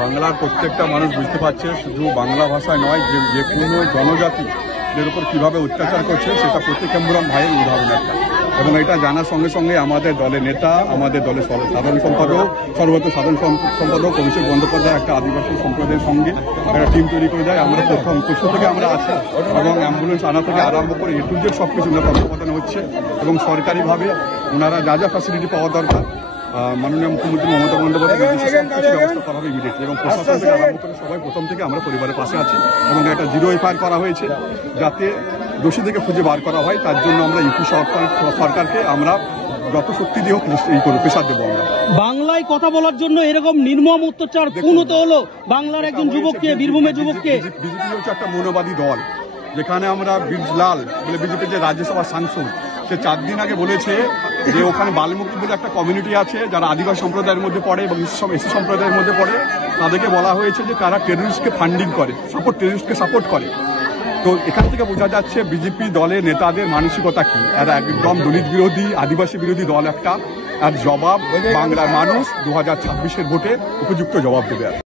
বাংলার প্রত্যেকটা মানুষ বুঝতে পারছে শুধু বাংলা ভাষায় নয়, যে কোনো জনজাতিদের উপর কিভাবে অত্যাচার করছে সেটা প্রতীকাম্বরম ভাইয়ের উদাহরণ একটা। এবং এটা জানার সঙ্গে সঙ্গে আমাদের দলের নেতা, আমাদের দলের সাধারণ সম্পাদক, সর্বত সাধারণ সম্পাদক অভিষেক বন্দ্যোপাধ্যায় একটা আদিবাসী সম্প্রদায়ের সঙ্গে একটা টিম তৈরি করে দেয়। আমরা প্রথম পশু থেকে আমরা আছি এবং অ্যাম্বুলেন্স আনা থেকে আরম্ভ করে এ টু জেড সব কিছু তত্ত্বাবধানে হচ্ছে এবং সরকারিভাবে ওনারা যা যা ফ্যাসিলিটি পাওয়া দরকার মাননীয় মুখ্যমন্ত্রী মমতা বন্দ্যোপাধ্যায় ব্যবস্থা করা হবে ইমিডিয়েটলি। এবং প্রশাসন থেকে আরম্ভ করে সবাই প্রথম থেকে আমরা পরিবারের পাশে আছি এবং একটা জিরো এফআইআর করা হয়েছে যাতে দোষীদেরকে খুঁজে বার করা হয়। তার জন্য আমরা ইউপি সরকারকে আমরা যত শক্তি দিয়ে হোক এই করবো, প্রেশার দেবো। আমরা বাংলায় কথা বলার জন্য এরকম নির্মম অত্যাচার কোন হতে হলো বাংলার একজন যুবককে, বীরভূমের যুবককে। বিজেপি হচ্ছে একটা মৌলবাদী দল, যেখানে আমরা বীরলাল বলে বিজেপির যে রাজ্যসভার সাংসদ, সে 4 দিন আগে বলেছে যে ওখানে বাল্মীকি বলে একটা কমিউনিটি আছে যারা আদিবাসী সম্প্রদায়ের মধ্যে পড়ে এবং এসি সম্প্রদায়ের মধ্যে পড়ে, তাদেরকে বলা হয়েছে যে তারা টেররিস্টকে ফান্ডিং করে, টেররিস্টকে সাপোর্ট করে। তো এখান থেকে বোঝা যাচ্ছে বিজেপি দলের নেতাদের মানসিকতা কি। এরা একদম দলিত বিরোধী, আদিবাসী বিরোধী দল একটা। আর জবাব বাংলার মানুষ 2026-এর ভোটে উপযুক্ত জবাব দেবে।